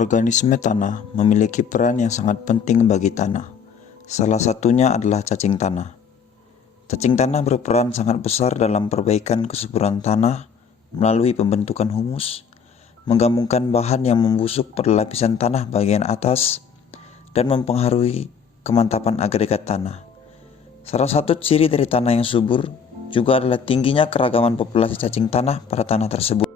Organisme tanah memiliki peran yang sangat penting bagi tanah. Salah satunya adalah cacing tanah. Cacing tanah berperan sangat besar dalam perbaikan kesuburan tanah melalui pembentukan humus, menggabungkan bahan yang membusuk pada lapisan tanah bagian atas, dan mempengaruhi kemantapan agregat tanah. Salah satu ciri dari tanah yang subur juga adalah tingginya keragaman populasi cacing tanah pada tanah tersebut.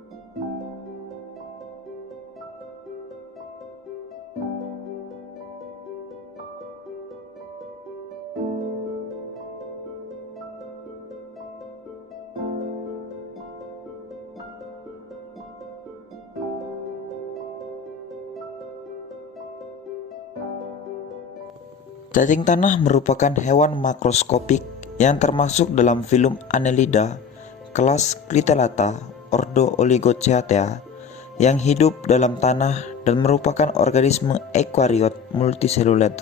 Cacing tanah merupakan hewan makroskopik yang termasuk dalam filum Annelida, kelas Clitellata, ordo Oligochaeta, yang hidup dalam tanah dan merupakan organisme eukariot multiselular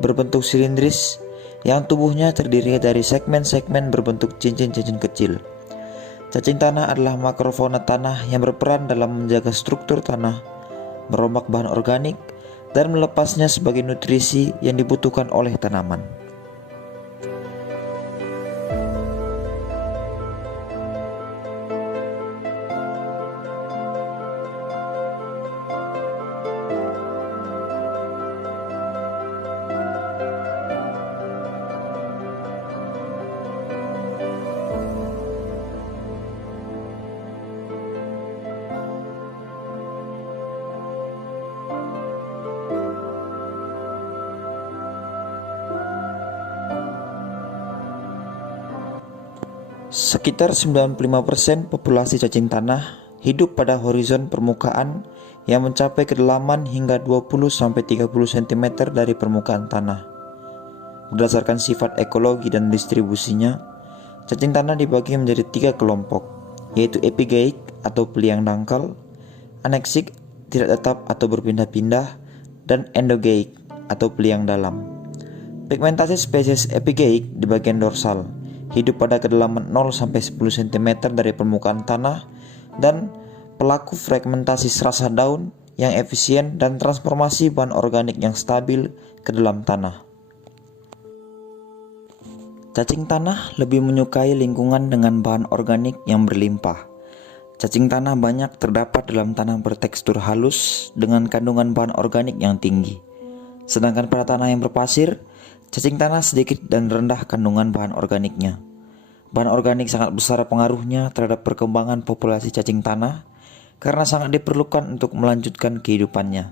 berbentuk silindris yang tubuhnya terdiri dari segmen-segmen berbentuk cincin-cincin kecil. Cacing tanah adalah makrofauna tanah yang berperan dalam menjaga struktur tanah, merombak bahan organik, dan melepasnya sebagai nutrisi yang dibutuhkan oleh tanaman. Sekitar 95% populasi cacing tanah hidup pada horizon permukaan yang mencapai kedalaman hingga 20-30 cm dari permukaan tanah. Berdasarkan sifat ekologi dan distribusinya, cacing tanah dibagi menjadi 3 kelompok, yaitu epigeik atau peliang dangkal, aneksik tidak tetap atau berpindah-pindah, dan endogeik atau peliang dalam. Pigmentasi spesies epigeik di bagian dorsal, hidup pada kedalaman 0-10 cm dari permukaan tanah, dan pelaku fragmentasi serasa daun yang efisien dan transformasi bahan organik yang stabil ke dalam tanah. Cacing tanah lebih menyukai lingkungan dengan bahan organik yang berlimpah. Cacing tanah banyak terdapat dalam tanah bertekstur halus dengan kandungan bahan organik yang tinggi. Sedangkan pada tanah yang berpasir, cacing tanah sedikit dan rendah kandungan bahan organiknya. Bahan organik sangat besar pengaruhnya terhadap perkembangan populasi cacing tanah karena sangat diperlukan untuk melanjutkan kehidupannya.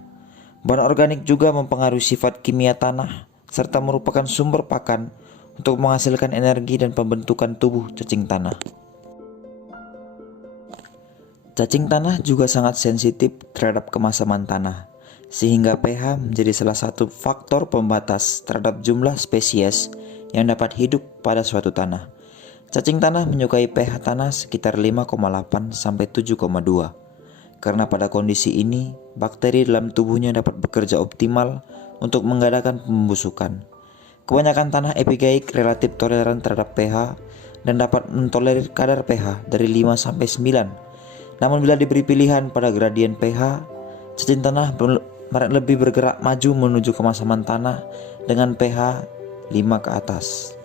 Bahan organik juga mempengaruhi sifat kimia tanah serta merupakan sumber pakan untuk menghasilkan energi dan pembentukan tubuh cacing tanah. Cacing tanah juga sangat sensitif terhadap kemasaman tanah, sehingga pH menjadi salah satu faktor pembatas terhadap jumlah spesies yang dapat hidup pada suatu tanah. Cacing tanah menyukai pH tanah sekitar 5,8 sampai 7,2. Karena pada kondisi ini, bakteri dalam tubuhnya dapat bekerja optimal untuk mengadakan pembusukan. Kebanyakan tanah epigeik relatif toleran terhadap pH dan dapat mentolerir kadar pH dari 5 sampai 9. Namun bila diberi pilihan pada gradien pH, cacing tanah lebih bergerak maju menuju kemasaman tanah dengan pH 5 ke atas.